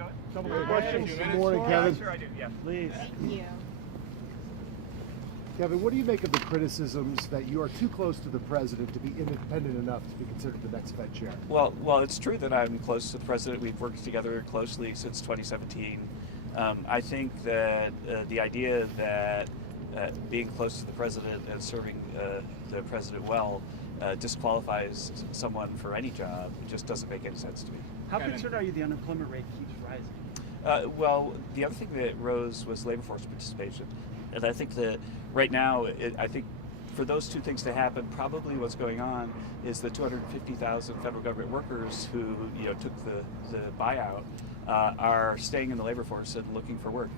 go ahead. Couple Good. questions. Good morning, Kevin. Sure I do, yeah. Please. Thank you. Kevin, what do you make of the criticisms that you are too close to the president to be independent enough to be considered the next Fed chair? Well, it's true that I'm close to the president. We've worked together closely since 2017. I think that the idea that being close to the president and serving the president well disqualifies someone for any job just doesn't make any sense to me. How concerned are you the unemployment rate keeps rising? Well, the other thing that rose was labor force participation. And I think that right now, I think for those two things to happen, probably what's going on is the 250,000 federal government workers who took the buyout are staying in the labor force and looking for work.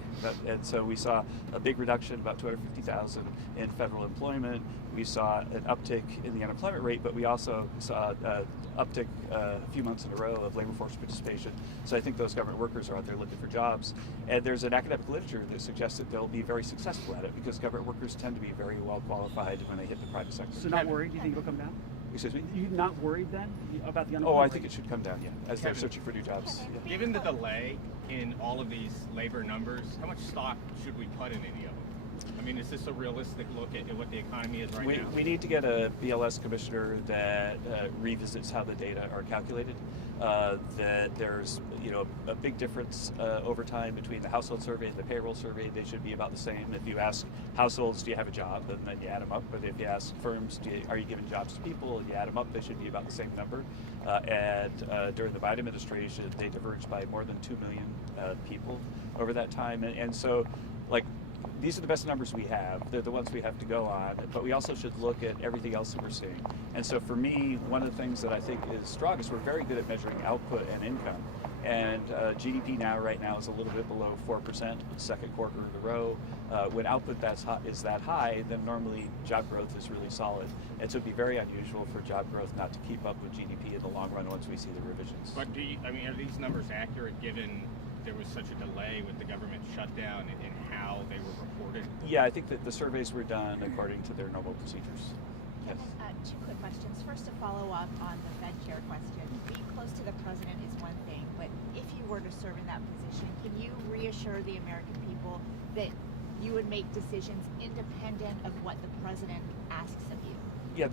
And so we saw a big reduction, about 250,000 in federal employment. We saw an uptick in the unemployment rate, but we also saw an uptick a few months in a row of labor force participation. So I think those government workers are out there looking for jobs. And there's an academic literature that suggests that they'll be very successful at it because government workers tend to be very well qualified when they hit the private sector. So not worried? Do you think it'll come down? Excuse me? You not worried then about the unemployment Oh, I rate? think it should come down, yeah, as they're searching for new jobs. Yeah. Given the delay in all of these labor numbers, how much stock should we put in any of them? I mean, is this a realistic look at what the economy is right now? We need to get a BLS commissioner that revisits how the data are calculated. That there's a big difference over time between the household survey and the payroll survey. They should be about the same. If you ask households, do you have a job, and then you add them up. But if you ask firms, are you giving jobs to people, and you add them up, they should be about the same number. And during the Biden administration, they diverged by more than 2 million people over that time. And so, these are the best numbers we have. They're the ones we have to go on, but we also should look at everything else that we're seeing. And so for me, one of the things that I think is strong is we're very good at measuring output and income. And GDP right now is a little bit below 4%, second quarter in a row. When output is that high, then normally job growth is really solid. And so it'd be very unusual for job growth not to keep up with GDP in the long run once we see the revisions. But are these numbers accurate given there was such a delay with the government shutdown and how they were reported? Yeah, I think that the surveys were done according to their normal procedures. Yes. Two quick questions. First, to follow up on the Fed chair question. Being close to the president is one thing, but if you were to serve in that position, can you reassure the American people that you would make decisions independent of what the president asks of you? Yeah,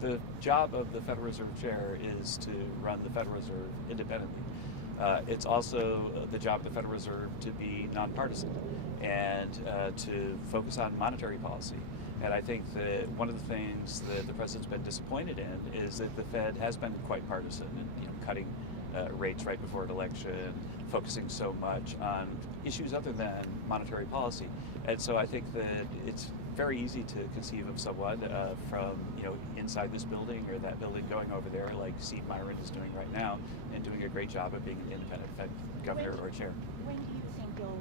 the job of the Federal Reserve Chair is to run the Federal Reserve independently. It's also the job of the Federal Reserve to be nonpartisan and to focus on monetary policy. And I think that one of the things that the president's been disappointed in is that the Fed has been quite partisan and cutting rates right before an election, focusing so much on issues other than monetary policy. And so I think that it's very easy to conceive of someone from inside this building or that building going over there, like Steve Myron is doing right now, and doing a great job of being an independent Fed governor or chair. When do you think you'll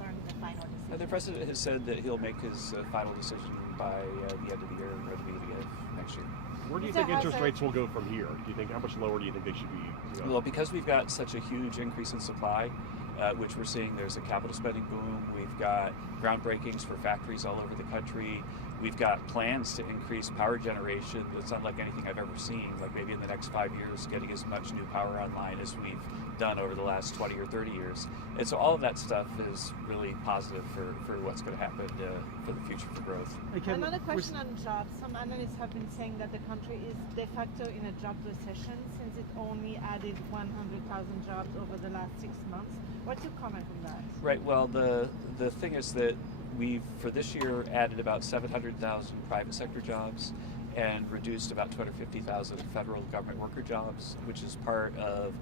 learn the final decision? The president has said that he'll make his final decision by the end of the year or the beginning of next year. Where do you think interest rates will go from here? Do you think how much lower do you think they should be? Well, because we've got such a huge increase in supply, which we're seeing, there's a capital spending boom. We've got groundbreakings for factories all over the country. We've got plans to increase power generation that's unlike anything I've ever seen, like maybe in the next 5 years, getting as much new power online as we've done over the last 20 or 30 years. And so all of that stuff is really positive for what's going to happen for the future for growth. Hey, Kevin, Another question on jobs. Some analysts have been saying that the country is de facto in a job recession since it only added 100,000 jobs over the last 6 months. What's your comment on that? Right, well, the thing is that we've, for this year, added about 700,000 private sector jobs and reduced about 250,000 federal government worker jobs, which is part of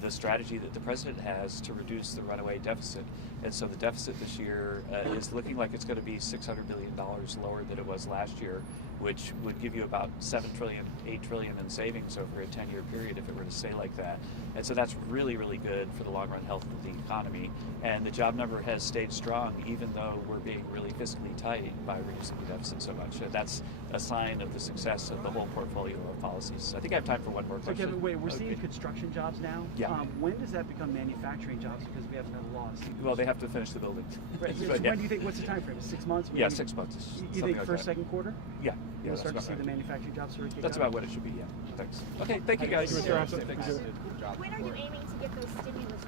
the strategy that the president has to reduce the runaway deficit. And so the deficit this year is looking like it's going to be $600 billion lower than it was last year, which would give you about $7 trillion, $8 trillion in savings over a 10-year period if it were to stay like that. And so that's really, really good for the long-run health of the economy. And the job number has stayed strong, even though we're being really fiscally tight by reducing the deficit so much. And that's a sign of the success of the whole portfolio of policies. I think I have time for one more So question. Kevin, wait, we're seeing construction jobs now. Yeah. When does that become manufacturing jobs because we haven't had a law? Well, they have to finish the building. Right. So But yeah. when do you think? What's the time frame? 6 months? Yeah, 6 months. You something think like first, that. second quarter? Yeah. You'll that's start to about see the right. manufacturing jobs sort of kick That's up? about what it should be, yeah. Thanks. Okay, thank you guys. Mr. Hassett. When are you aiming to get those stimulus checks?